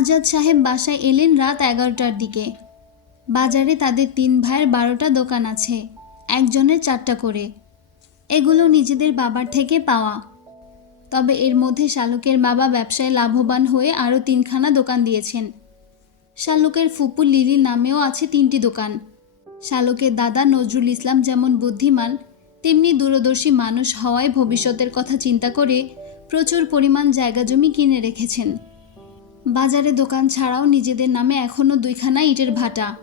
আজাদ সাহেব বাসায় এলেন রাত এগারোটার দিকে। বাজারে তাদের তিন ভাইয়ের বারোটা দোকান আছে, একজনের চারটা করে। এগুলো নিজেদের বাবার থেকে পাওয়া। তবে এর মধ্যে শালুকের বাবা ব্যবসায় লাভবান হয়ে আরও তিনখানা দোকান দিয়েছেন। শালুকের ফুপু লিলি নামেও আছে তিনটি দোকান। শালুকের দাদা নজরুল ইসলাম যেমন বুদ্ধিমান, তেমনি দূরদর্শী মানুষ হওয়ায় ভবিষ্যতের কথা চিন্তা করে প্রচুর পরিমাণ জায়গা জমি কিনে রেখেছেন। বাজারে দোকান ছাড়াও নিজেদের নামে এখনও দুইখানা ইটের ভাটা।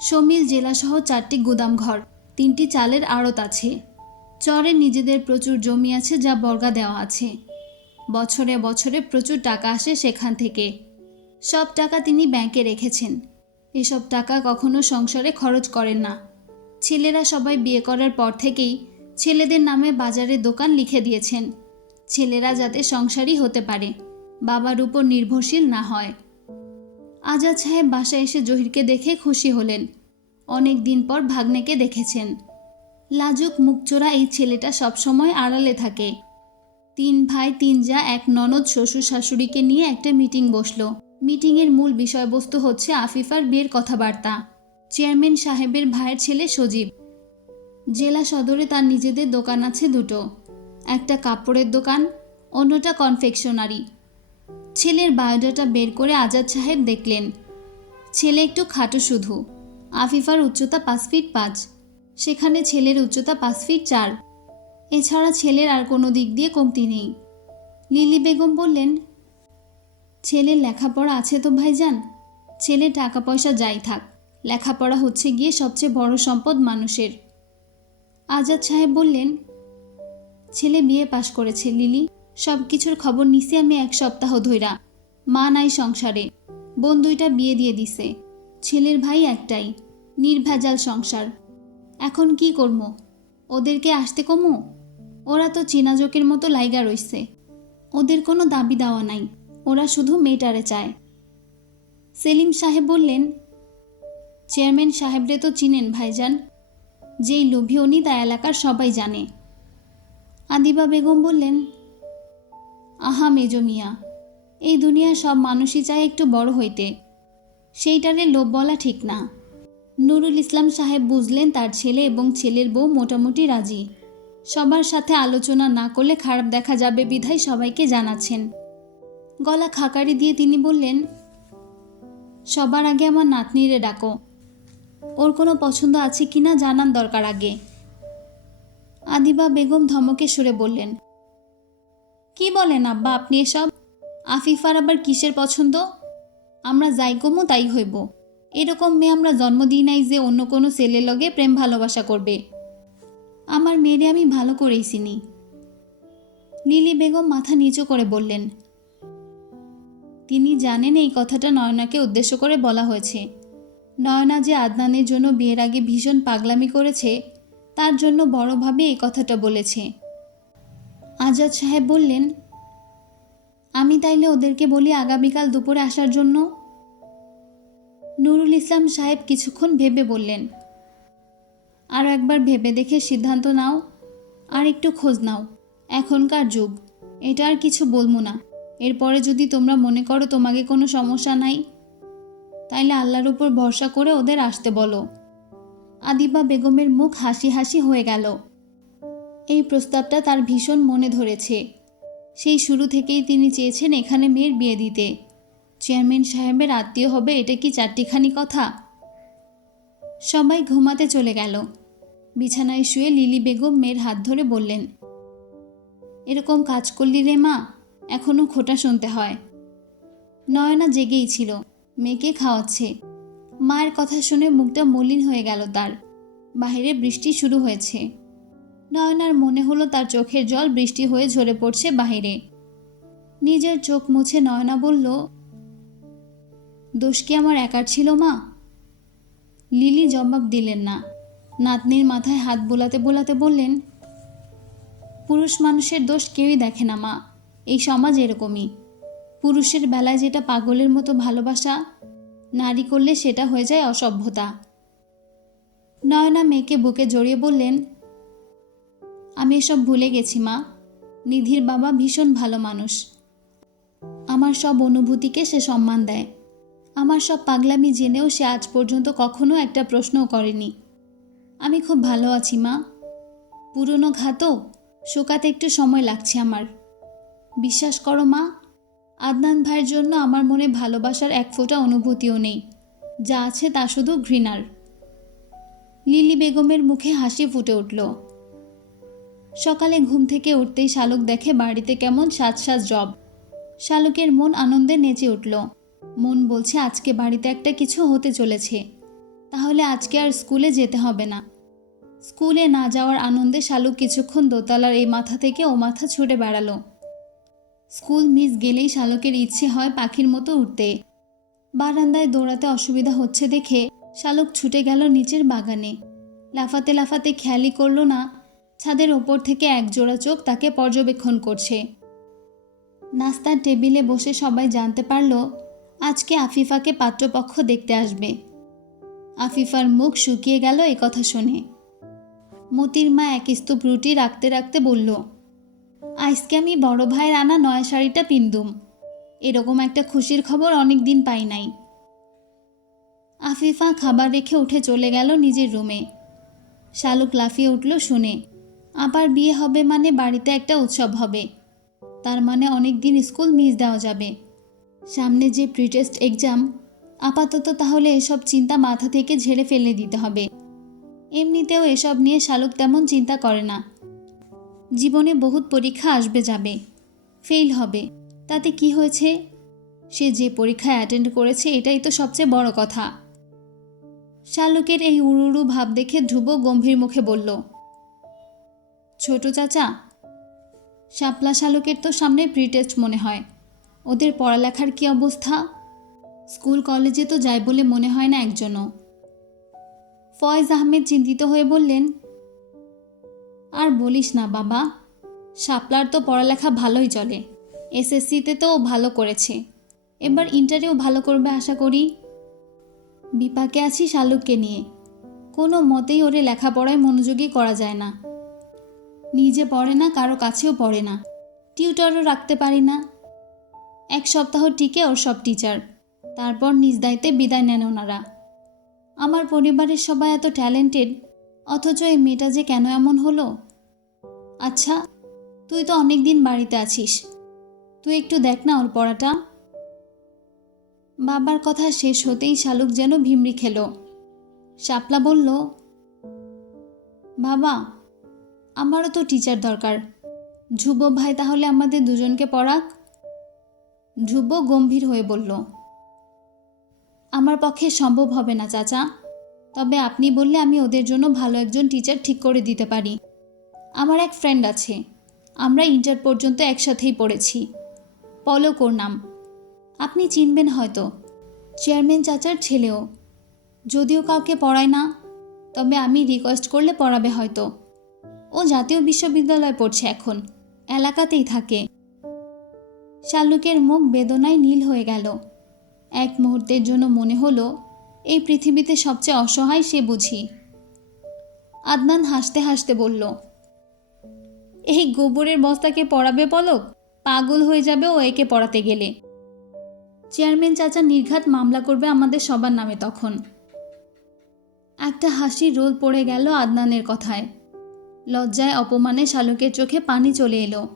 শমিল জেলাসহ চারটি গুদামঘর তিনটি চালের আড়ত আছে। চরে নিজেদের প্রচুর জমি আছে যা বর্গা দেওয়া আছে। বছরে বছরে প্রচুর টাকা আসে সেখান থেকে। সব টাকা তিনি ব্যাংকে রেখেছেন। এসব টাকা কখনো সংসারে খরচ করেন না। ছেলেরা সবাই বিয়ে করার পর থেকেই ছেলেদের নামে বাজারে দোকান লিখে দিয়েছেন। ছেলেরা যাতে সংসারী হতে পারে। বাবার উপর নির্ভরশীল না হয়। আজাদ সাহেব বাসায় এসে জহিরকে দেখে খুশি হলেন। অনেক দিন পর ভাগ্নেকে দেখেছেন। লাজুক মুখচোরা এই ছেলেটা সবসময় আড়ালে থাকে। তিন ভাই, তিন যা, এক ননদ, শ্বশুর শাশুড়িকে নিয়ে একটা মিটিং বসল। মিটিংয়ের মূল বিষয়বস্তু হচ্ছে আফিফার বিয়ের কথাবার্তা। চেয়ারম্যান সাহেবের ভাইয়ের ছেলে সজীব। জেলা সদরে তার নিজেদের দোকান আছে দুটো। একটা কাপড়ের দোকান, অন্যটা কনফেকশনারি। ছেলের বায়োডাটা বের করে আজাদ সাহেব দেখলেন। ছেলে একটু খাটো শুধু। আফিফার উচ্চতা পাঁচ ফিট পাঁচ। সেখানে ছেলের উচ্চতা পাঁচ ফিট চার। এছাড়া ছেলের আর কোনো দিক দিয়ে কমতি নেই। লিলি বেগম বললেন, ছেলের লেখাপড়া আছে তো ভাইজান? ছেলে টাকা পয়সা যাই থাক। লেখাপড়া হচ্ছে গিয়ে সবচেয়ে বড় সম্পদ মানুষের। আজাদ সাহেব বললেন, ছেলে বিয়ে পাশ করেছে, লিলি। সব কিছুর খবর নিছি আমি এক সপ্তাহ ধইরা। মা নাই সংসারে। বোন দুইটা বিয়ে দিয়ে দিছে। ছেলের ভাই একটাই। নির্ভেজাল সংসার। এখন কি করব ওদেরকে আসতে কমু? ওরা তো চিনাজোকের মতো লাইগা রইছে। ওদের কোনো দাবি দেওয়া নাই। ওরা শুধু মেয়েটারে চায়। সেলিম সাহেব বললেন, চেয়ারম্যান সাহেবরে তো চিনেন ভাইজান। যেই লোভী উনি তা এলাকার সবাই জানে। আদিবা বেগম বললেন আহা মেজো মিয়া, এই দুনিয়ার সব মানুষই চায় একটু বড় হইতে। সেইটারে লোভ বলা ঠিক না। নুরুল ইসলাম সাহেব বুঝলেন তার ছেলে এবং ছেলের বউ মোটামুটি রাজি। সবার সাথে আলোচনা না করলে খারাপ দেখা যাবে বিধায় সবাইকে জানাচ্ছেন। গলা খাকারি দিয়ে তিনি বললেন, সবার আগে আমার নাতনিরে ডাকো। ওর কোনো পছন্দ আছে কি না জানান দরকার আগে। আদিবা বেগম ধমকে সুরে বললেন কি বলেন আব্বা আপনি এসব? আফিফার আবার কিসের পছন্দ? আমরা যাই কমো তাই হইব। এরকম মেয়ে আমরা জন্ম দিই নাই যে অন্য কোনো ছেলের লগে প্রেম ভালোবাসা করবে। আমার মেয়েরে আমি ভালো করেই চিনি। লিলি বেগম মাথা নিচু করে বললেন, তিনি জানেন এই কথাটা নয়নাকে উদ্দেশ্য করে বলা হয়েছে। নয়না যে আদনানের জন্য বিয়ের আগে ভীষণ পাগলামি করেছে, তার জন্য বড়ভাবে এই কথাটা বলেছে। আজাদ সাহেব বললেন, আমি তাইলে ওদেরকে বলি আগামীকাল দুপুরে আসার জন্য? নুরুল ইসলাম সাহেব কিছুক্ষণ ভেবে বললেন আরও একবার ভেবে দেখে সিদ্ধান্ত নাও, আর একটু খোঁজ নাও। এখনকার যুগ, এটা আর কিছু বলব না। এরপরে যদি তোমরা মনে করো তোমাকে কোনো সমস্যা নাই, তাইলে আল্লাহর উপর ভরসা করে ওদের আসতে বলো। আদিবা বেগমের মুখ হাসি হাসি হয়ে গেল। এই প্রস্তাবটা তার ভীষণ মনে ধরেছে। সেই শুরু থেকেই তিনি চেয়েছেন এখানে মেয়ের বিয়ে দিতে। চেয়ারম্যান সাহেবের আত্মীয় হবে, এটা কি চারটিখানি কথা? সবাই ঘুমাতে চলে গেল। বিছানায় শুয়ে লিলি বেগম মেয়ের হাত ধরে বললেন, এরকম কাজ করলি রে মা এখনও খোটা শুনতে হয়। নয়না জেগেই ছিল, মেয়েকে খাওয়াচ্ছে। মায়ের কথা শুনে মুখটা মলিন হয়ে গেল তার। বাইরে বৃষ্টি শুরু হয়েছে। নয়নার মনে হলো তার চোখের জল বৃষ্টি হয়ে ঝরে পড়ছে বাহিরে। নিজের চোখ মুছে নয়না বলল, দোষ কি আমার একার ছিল, মা? লিলি জবাব দিলেন না। নাতনির মাথায় হাত বোলাতে বোলাতে বললেন, পুরুষ মানুষের দোষ কেউই দেখে না, মা। এই সমাজ এরকমই। পুরুষের বেলায় যেটা পাগলের মতো ভালোবাসা, নারী করলে সেটা হয়ে যায় অসভ্যতা। নয়না মেয়েকে বুকে জড়িয়ে বললেন আমি এসব ভুলে গেছি, মা। নিধির বাবা ভীষণ ভালো মানুষ। আমার সব অনুভূতিকে সে সম্মান দেয়। আমার সব পাগলামি জেনেও সে আজ পর্যন্ত কখনো একটা প্রশ্নও করেনি। আমি খুব ভালো আছি, মা। পুরনো ঘাতও শোকাতে একটু সময় লাগছে আমার। বিশ্বাস করো, মা, আদনান ভাইয়ের জন্য আমার মনে ভালোবাসার এক ফোঁটা অনুভূতিও নেই। যা আছে তা শুধু ঘৃণার। লিলি বেগমের মুখে হাসি ফুটে উঠল। সকালে ঘুম থেকে উঠতেই শালুক দেখে বাড়িতে কেমন সাজ সাজ জব। শালুকের মন আনন্দে নেচে উঠল। মন বলছে আজকে বাড়িতে একটা কিছু হতে চলেছে। তাহলে আজকে আর স্কুলে যেতে হবে না। স্কুলে না যাওয়ার আনন্দে শালুক কিছুক্ষণ দোতলার এই মাথা থেকে ও মাথা ছুটে বেড়ালো। স্কুল মিস গেলেই শালকের ইচ্ছে হয় পাখির মতো উঠতে বারান্দায় দৌড়াতে অসুবিধা হচ্ছে দেখে শালক ছুটে গেল নিচের বাগানে। লাফাতে লাফাতে খেয়ালই করল না ছাদের ওপর থেকে এক জোড়া চোখ তাকে পর্যবেক্ষণ করছে। নাস্তার টেবিলে বসে সবাই জানতে পারল, আজকে আফিফাকে পাত্রপক্ষ দেখতে আসবে। আফিফার মুখ শুকিয়ে গেল এ কথা শুনে। মতির মা এক স্তূপ রুটি রাখতে রাখতে বলল, আজকে আমি বড় ভাইয়ের আনা নয়া শাড়িটা পিন্দুম। এরকম একটা খুশির খবর অনেক দিন পাই নাই। আফিফা খাবার রেখে উঠে চলে গেল নিজের রুমে। শালুক লাফিয়ে উঠল শুনে। আবার বিয়ে হবে মানে বাড়িতে একটা উৎসব হবে। তার মানে অনেক দিন স্কুল মিস দেওয়া যাবে। সামনে যে প্রিটেস্ট এক্সাম, আপাতত তাহলে এসব চিন্তা মাথা থেকে ঝেড়ে ফেলে দিতে হবে। এমনিতেও এসব নিয়ে শালুক তেমন চিন্তা করে না। জীবনে বহুত পরীক্ষা আসবে যাবে। ফেল হবে। তাতে কি হয়েছে? সে যে পরীক্ষায় অ্যাটেন্ড করেছে, এটাই তো সবচেয়ে বড় কথা। শালুকের এই উড়ুড়ু ভাব দেখে ধ্রুব গম্ভীর মুখে বলল ছোট চাচা, শাপলা শালুকের তো সামনে প্রিটেস্ট মনে হয়। ওদের পড়ালেখার কি অবস্থা? স্কুল কলেজে তো যায় বলে মনে হয় না একজনও। ফয়েজ আহমেদ চিন্তিত হয়ে বললেন, আর বলিস না বাবা, শাপলার তো পড়ালেখা ভালোই চলে। এসএসসিতে তো ভালো করেছে। এবার ইন্টারেও ভালো করবে আশা করি। বিপাকে আছি শালুককে নিয়ে। কোনো মতেই ওরে লেখাপড়ায় মনোযোগী করা যায় না। নিজে পড়ে না, কারও কাছেও পড়ে না। টিউটারও রাখতে পারি না। এক সপ্তাহ টিকে ওর সব টিচার। তারপর নিজ দায়িত্বে বিদায় নেন ওনারা। আমার পরিবারের সবাই এত ট্যালেন্টেড, অথচ এই মেয়েটা যে কেন এমন হলো? আচ্ছা তুই তো অনেক দিন বাড়িতে আছিস। তুই একটু দেখ না ওর পড়াটা। বাবার কথা শেষ হতেই শালুক যেন ভিমড়ি খেল। শাপলা বলল, বাবা আমারও তো টিচার দরকার। ধ্রুব ভাই তাহলে আমাদের দুজনকে পড়াক? ধ্রুব গম্ভীর হয়ে বলল, আমার পক্ষে সম্ভব হবে না, চাচা। তবে আপনি বললে আমি ওদের জন্য ভালো একজন টিচার ঠিক করে দিতে পারি। আমার এক ফ্রেন্ড আছে। আমরা ইন্টার পর্যন্ত একসাথেই পড়েছি। পলক ওর নাম। আপনি চিনবেন হয়তো। চেয়ারম্যান চাচার ছেলেও। যদিও কাউকে পড়ায় না, তবে আমি রিকোয়েস্ট করলে পড়াবে হয়তো। জাতীয় বিশ্ববিদ্যালয়ে পড়ছে এখন। এলাকাতেই থাকে। শালুকের মুখ বেদনায় নীল হয়ে গেল। এক মুহূর্তের জন্য মনে হলো, এই পৃথিবীতে সবচেয়ে অসহায় সে বুঝি। আদনান হাসতে হাসতে বলল, এই গোবরের বস্তাকে পড়াবে পলক? পাগল হয়ে যাবে ও একে পড়াতে গেলে। চেয়ারম্যান চাচা নির্ঘাত মামলা করবে আমাদের সবার নামে তখন। একটা হাসি রোল পড়ে গেল আদনানের কথায়। লজ্জায় অপমানে শালুকের চোখে পানি চলে এলো।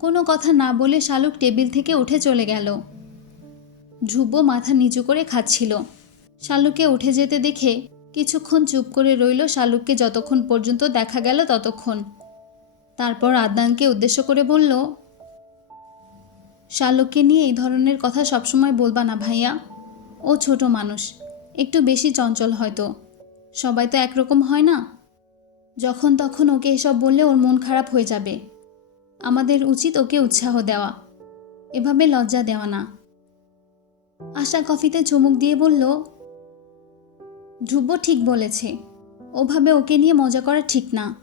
কোনো কথা না বলে শালুক টেবিল থেকে উঠে চলে গেল। ধ্রুব মাথা নিচু করে খাচ্ছিল। শালুকে উঠে যেতে দেখে কিছুক্ষণ চুপ করে রইল শালুককে যতক্ষণ পর্যন্ত দেখা গেল ততক্ষণ। তারপর আদনানকে উদ্দেশ্য করে বলল, শালুককে নিয়ে এই ধরনের কথা সবসময় বলবা না ভাইয়া। ও ছোট মানুষ, একটু বেশি চঞ্চল হয়তো। সবাই তো একরকম হয় না? যখন তখন ওকে এসব বললে ওর মন খারাপ হয়ে যাবে। আমাদের উচিত ওকে উৎসাহ দেওয়া। এভাবে লজ্জা দেওয়া না। আশা কফিতে চুমুক দিয়ে বলল, ধ্রুব ঠিক বলেছে। ওভাবে ওকে নিয়ে মজা করা ঠিক না।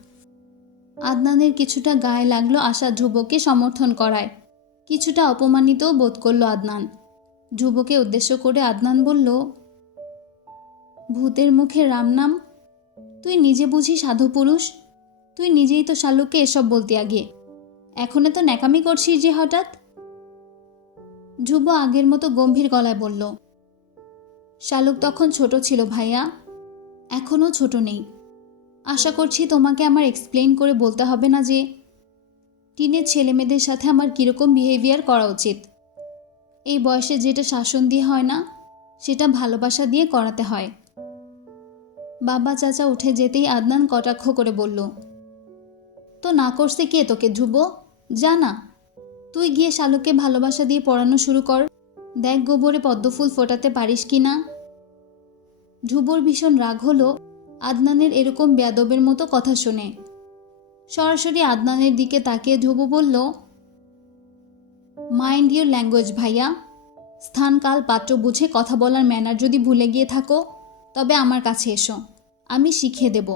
আদনানের কিছুটা গায়ে লাগল আশা ধ্রুবকে সমর্থন করায়। কিছুটা অপমানিতও বোধ করল আদনান। ধ্রুবকে উদ্দেশ্য করে আদনান বলল, ভূতের মুখে রাম নাম তুই নিজে বুঝি সাধু পুরুষ তুই নিজেই তো শালুককে এসব বলতে আগে। এখন তো ন্যাকামি করছিস যে হঠাৎ? ধ্রুব আগের মতো গম্ভীর গলায় বলল, শালুক তখন ছোট ছিল ভাইয়া। এখনও ছোট নেই। আশা করছি তোমাকে আমার এক্সপ্লেইন করে বলতে হবে না যে টিনের ছেলেমেয়েদের সাথে আমার কীরকম বিহেভিয়ার করা উচিত। এই বয়সে যেটা শাসন দিয়ে হয় না, সেটা ভালোবাসা দিয়ে করাতে হয়। বাবা চাচা উঠে যেতেই আদনান কটাক্ষ করে বলল, তো না করছে কে তোকে, ধ্রুব? যা না। তুই গিয়ে শালুককে ভালোবাসা দিয়ে পড়ানো শুরু কর। দেখ গোবরে পদ্মফুল ফোটাতে পারিস কি না? ধ্রুবর ভীষণ রাগ হলো আদনানের এরকম বেয়াদবের মতো কথা শুনে। সরাসরি আদনানের দিকে তাকিয়ে ধ্রুব বলল মাইন্ড ইউর ল্যাঙ্গুয়েজ ভাইয়া। স্থান কাল পাত্র বুঝে কথা বলার ম্যানার যদি ভুলে গিয়ে থাকো তবে আমার কাছে এসো, আমি শিখিয়ে দেব।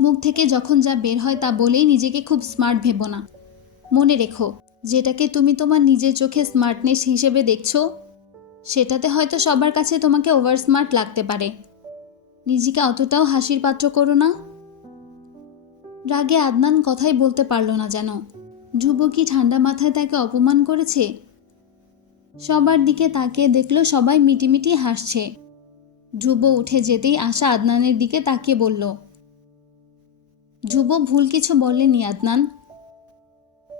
মুখ থেকে যখন যা বের হয় তা বলেই নিজেকে খুব স্মার্ট ভেবো না। মনে রেখো, যেটাকে তুমি তোমার নিজের চোখে স্মার্টনেস হিসেবে দেখছ, সেটাতে হয়তো সবার কাছে তোমাকে ওভার স্মার্ট লাগতে পারে। নিজেকে অতটাও হাসির পাত্র করো না। রাগে আদনান কথাই বলতে পারল না যেন। ধ্রুব কি ঠান্ডা মাথায় তাকে অপমান করেছে? সবার দিকে তাকিয়ে দেখল সবাই মিটিমিটি হাসছে। ধ্রুব উঠে যেতেই আশা আদনানের দিকে তাকিয়ে বলল, ধ্রুব, ভুল কিছু বলেনি আদনান।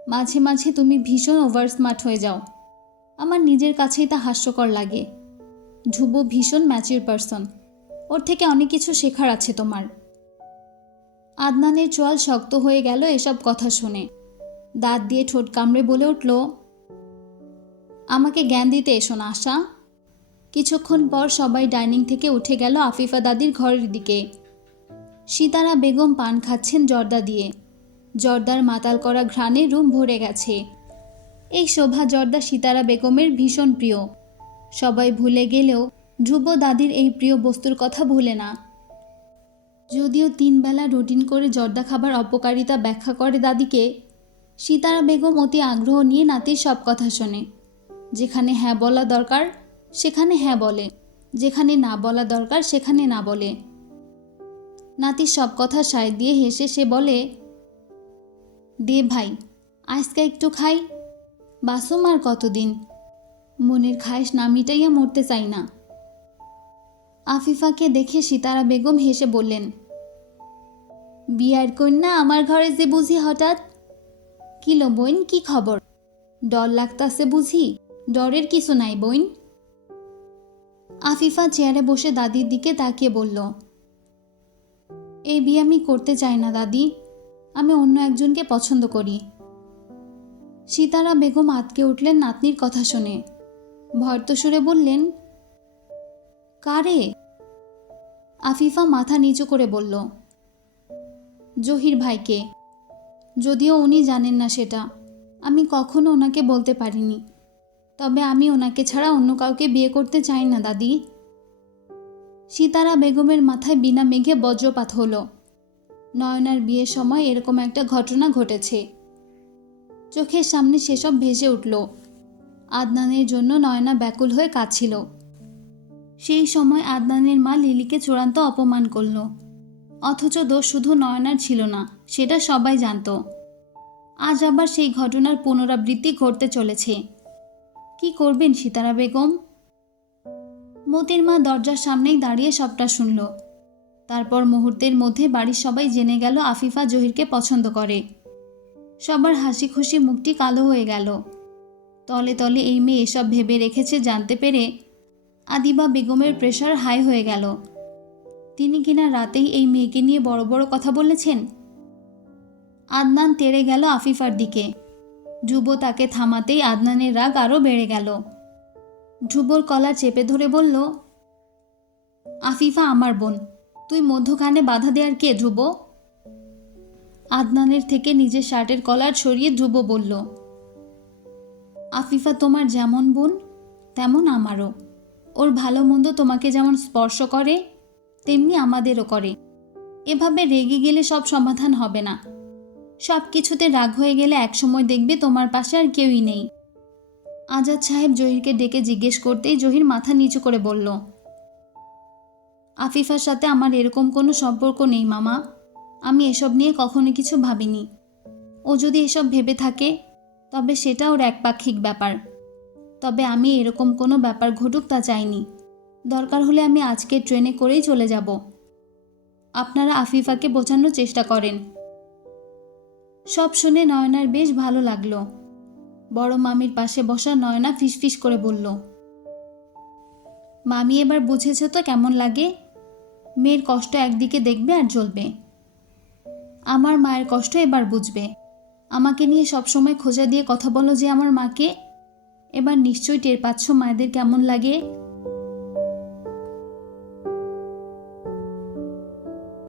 মাঝে মাঝে তুমি ভীষণ ওভার স্মার্ট হয়ে যাও। আমার নিজের কাছেই তা হাস্যকর লাগে। ধ্রুব ভীষণ ম্যাচিউর পারসন। ওর থেকে অনেক কিছু শেখার আছে তোমার আদনানের চোয়াল শক্ত হয়ে গেল এসব কথা শুনে। দাঁত দিয়ে ঠোঁট কামড়ে বলে উঠল, আমাকে জ্ঞান দিতে এসো না, আশা। কিছুক্ষণ পর সবাই ডাইনিং থেকে উঠে গেল আফিফা দাদির ঘরের দিকে। সীতারা বেগম পান খাচ্ছেন জর্দা দিয়ে। জর্দার মাতাল করা ঘ্রাণে রুম ভরে গেছে। এই শোভা জর্দা সীতারা বেগমের ভীষণ প্রিয়। সবাই ভুলে গেলেও ধ্রুব দাদির এই প্রিয় বস্তুর কথা ভুলে না। যদিও তিনবেলা রুটিন করে জর্দা খাবার অপকারিতা ব্যাখ্যা করে দাদিকে, সীতারা বেগম অতি আগ্রহ নিয়ে নাতির সব কথা শোনে। যেখানে হ্যাঁ বলা দরকার সেখানে হ্যাঁ বলে। যেখানে না বলা দরকার, সেখানে না বলে। নাতির সব কথা সায় দিয়ে হেসে সে বলে, দে ভাই, আজকে একটু খাই। বাসুম আর কতদিন? মনের খায়েশ না মিটাইয়া মরতে চাই না। আফিফাকে দেখে সিতারা বেগম হেসে বললেন, বিয়ার কন্যা আমার ঘরে যে বুঝি হঠাৎ? কিলো বইন, কি খবর? ডর লাগতাছে বুঝি? ডরের কিছু নাই বইন? আফিফা চেয়ারে বসে দাদির দিকে তাকিয়ে বলল, এই বিয়ে আমি করতে চাই না, দাদি। আমি অন্য একজনকে পছন্দ করি। সীতারা বেগম আতকে উঠলেন নাতনির কথা শুনে। ভর্ত সুরে বললেন, কারে? আফিফা মাথা নিচু করে বলল, জহির ভাইকে। যদিও উনি জানেন না সেটা। আমি কখনো ওনাকে বলতে পারিনি। তবে আমি ওনাকে ছাড়া অন্য কাউকে বিয়ে করতে চাই না, দাদি। সীতারা বেগমের মাথায় বিনা মেঘে বজ্রপাত হলো। নয়নার বিয়ের সময় এরকম একটা ঘটনা ঘটেছে। চোখের সামনে সেসব ভেসে উঠল। আদনানের জন্য নয়না ব্যাকুল হয়ে কাঁদছিল। সেই সময় আদনানের মা লিলিকে চূড়ান্ত অপমান করল। অথচ দোষ শুধু নয়নার ছিল না, সেটা সবাই জানত। আজ আবার সেই ঘটনার পুনরাবৃত্তি ঘটতে চলেছে। কি করবেন সীতারা বেগম? মতির মা দরজার সামনেই দাঁড়িয়ে সবটা শুনল। তারপর মুহূর্তের মধ্যে বাড়ির সবাই জেনে গেল আফিফা জহিরকে পছন্দ করে। সবার হাসি খুশি মুখটি কালো হয়ে গেল। তলে তলে এই মেয়ে এসব ভেবে রেখেছে জানতে পেরে আদিবা বেগমের প্রেশার হাই হয়ে গেল। তিনি কিনা রাতেই এই মেয়েকে নিয়ে বড় বড় কথা বলেছেন? আদনান তেড়ে গেল আফিফার দিকে। ধ্রুব তাকে থামাতেই আদনানের রাগ আরও বেড়ে গেল। ধ্রুবর কলার চেপে ধরে বলল, আফিফা আমার বোন, তুই মধ্যখানে বাধা দেয়ার কে ধ্রুব আদনানের থেকে নিজের শার্টের কলার সরিয়ে ধ্রুব বলল, আফিফা তোমার যেমন বোন, তেমন আমারও। ওর ভালো মন্দ তোমাকে যেমন স্পর্শ করে, তেমনি আমাদেরও করে। এভাবে রেগে গেলে সব সমাধান হবে না। সব কিছুতে রাগ হয়ে গেলে একসময় দেখবে তোমার পাশে আর কেউই নেই। আজাদ সাহেব জহিরকে ডেকে জিজ্ঞেস করতেই জহির মাথা নিচু করে বলল, আফিফার সাথে আমার এরকম কোনো সম্পর্ক নেই মামা। আমি এসব নিয়ে কখনো কিছু ভাবিনি। ও যদি এসব ভেবে থাকে, তবে সেটা ওর একপাক্ষিক ব্যাপার। তবে আমি এরকম কোনো ব্যাপার ঘটুক তা চাইনি। দরকার হলে আমি আজকে ট্রেনে করেই চলে যাব। আপনারা আফিফাকে বোঝানোর চেষ্টা করেন। সব শুনে নয়নার বেশ ভালো লাগল। বড় মামির পাশে বসা নয়না ফিসফিস করে বলল, মামি এবার বুঝেছে তো কেমন লাগে? মেয়ের কষ্ট একদিকে দেখবে আর জ্বলবে। আমার মায়ের কষ্ট এবার বুঝবে। আমাকে নিয়ে সবসময় খোঁজা দিয়ে কথা বলো যে আমার মাকে। এবার নিশ্চয়ই টের পাচ্ছ মায়েদের কেমন লাগে।